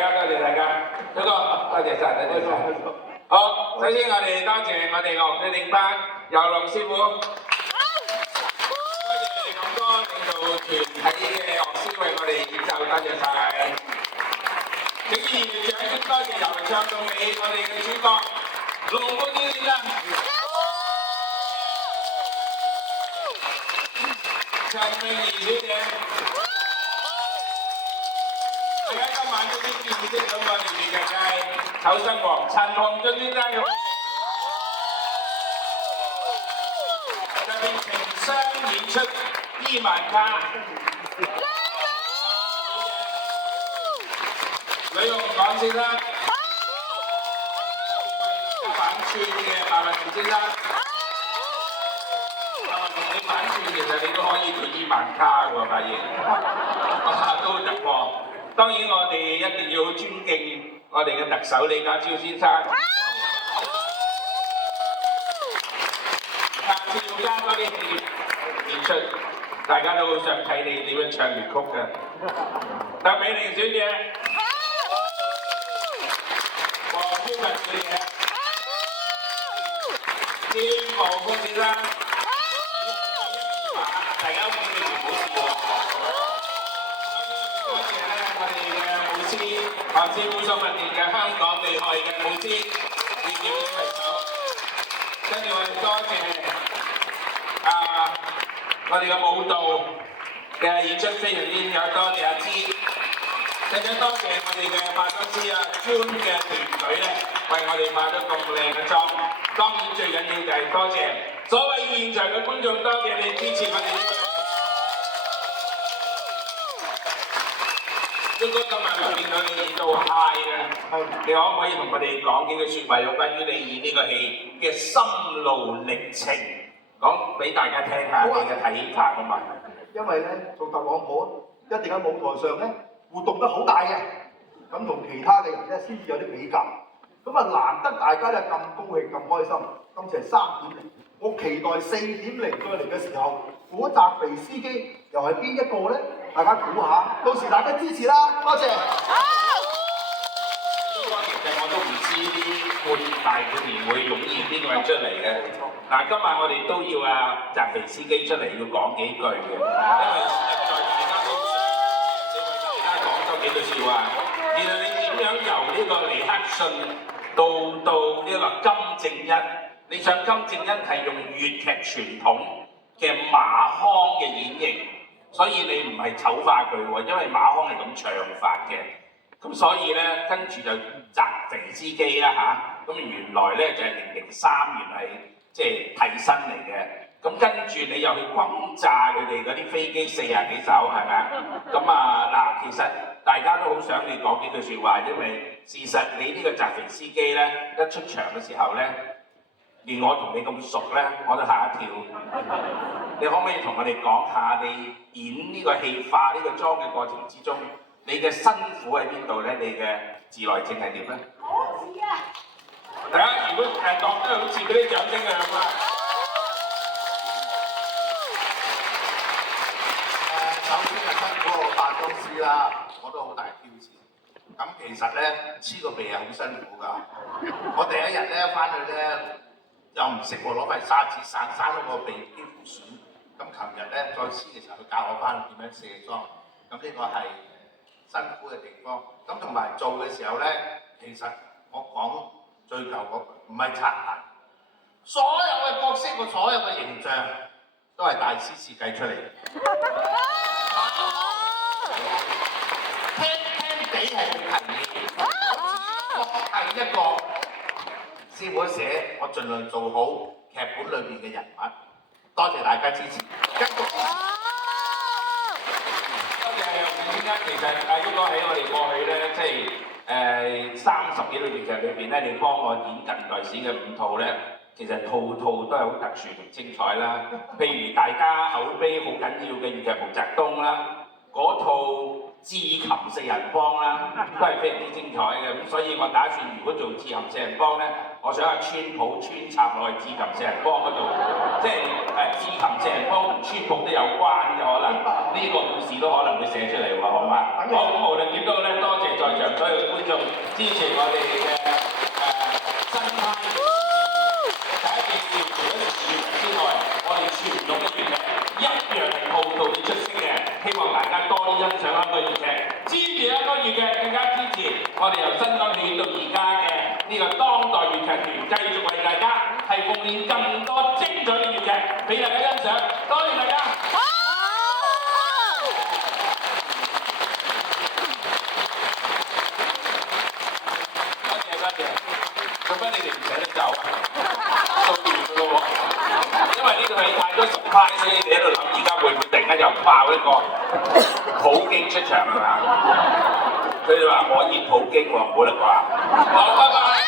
家，多謝大家，一個多謝晒，多謝晒。好，首先我哋多謝我哋樂隊領班游龍師傅，多謝咁多領導團體嘅樂師為我哋演奏，多謝晒。請熱烈掌聲，多謝由唱到尾，我哋嘅主角龍鳳儀先生。陳詠儀小姐，大家今晚都知見識到我哋粵劇界丑生王陳鴻俊先生嘅，特別情商演出伊萬卡，呂用港先生，反串嘅白文賢先生。你反串其實你都可以做伊萬卡喎，發現都突破。當然我哋一定要尊敬我哋嘅特首李家超先生。下次要加多啲戲演出，大家都好想睇你點樣唱粵曲嘅。鄧美玲小姐，黃標文小姐，詹無峰先生。大家好，你哋唔好笑喎。多謝咧，我哋嘅舞獅，韓師武術訓練嘅香港厲害嘅舞獅，葉劍英為首。跟住我哋多謝我哋嘅舞蹈嘅演出非常之有，多謝阿芝。更加多謝我哋嘅化妝師June嘅團隊咧，為我哋化咗咁靚嘅妝。當然最緊要就係多謝所謂現場嘅觀眾，多謝你支持我哋呢個。應該今日我見到你演到 high 嘅，你可唔可以同我哋講幾句説話，有關於你演呢個戲嘅心路歷程，講俾大家聽下你嘅睇法好嘛？因為咧做特朗普一定喺舞台上咧活動得好大嘅，咁同其他嘅人咧先至有啲比較。咁難得大家咧咁高興咁開心，今次係3.0，我期待4.0再嚟嘅時候，嗰紮肥司機又係邊一個咧？大家估下，到時大家支持啦，多謝。其實我都唔知呢大半年會湧現邊個人出嚟嘅。嗱，今晚我哋都要紮肥司機出嚟要講幾句嘅，因為實在大家都你為大家講多幾句説話。原來你點樣由呢個尼克遜到呢個金正恩？你想金正恩係用粵劇傳統嘅馬腔嘅演繹，所以你唔係醜化佢喎，因為馬腔係咁唱法嘅。咁所以咧，跟住就紮肥司機啦嚇。咁原來咧就係003，原係即係替身嚟嘅。咁跟住你又去轟炸佢哋嗰啲飛機40幾艘，係咪啊？咁嗱，其實大家都好想你講幾句説話，因為事實你呢個紮肥司機咧一出場嘅時候咧，連我同你咁熟咧，我都嚇一跳。你可唔可以同我哋講下你演呢個戲化呢個妝嘅過程之中，你嘅辛苦喺邊度咧？你嘅自來症係點咧？好似啊！大家如果當都好似嗰啲掌聲嘅咁啊！首先係辛苦個化妝師啦，我都好大挑戰。咁其實咧黐個鼻係好辛苦㗎。我第一日咧翻去咧又唔識喎，攞塊砂紙散咗個鼻幾乎損。咁琴日咧再黐嘅時候，佢教我翻點樣卸妝。咁呢個係辛苦嘅地方。咁同埋做嘅時候咧，其實我講最舊嗰句唔係擦鞋，所有嘅角色個所有嘅形象都係大師設計出嚟。輕地係佢提議，我係一個師傅寫，我盡量做好劇本裏邊嘅人物。多謝大家支持，繼續支持。多謝點解其實應該喺我哋過去咧，即係30幾套粵劇裏邊咧，你幫我演近代史嘅5套咧，其實套套都係好特殊同精彩啦。譬如大家口碑好緊要嘅粵劇毛澤東啦，嗰套智擒四人幫啦，都係非常之精彩嘅。咁所以我打算如果做智擒四人幫咧，我想阿川普穿插落去智擒四人幫嗰度，即係智擒四人幫同川普都有關嘅可能，呢個故事都可能會寫出嚟喎，好嘛？好，咁無論點都咧，多謝在場所有觀眾支持我哋嘅新派。第一件事除咗粵劇之外，我哋傳統嘅粵劇一樣係號召你出色嘅，希望大家多啲欣賞香港粵劇，支持香港粵劇，更加支持我哋由新港戲院到而家嘅呢個當代粵劇團，繼續為大家係奉獻更多精彩嘅粵劇俾大家欣賞，多謝大家。多謝，做乜你哋唔捨得走啊？做完㗎咯喎，因為呢個係太多surprise，所以你哋喺度諗，而家會唔會突然間又爆一個普京出場係嘛？佢哋話可以普京喎，冇得啩。好，拜拜。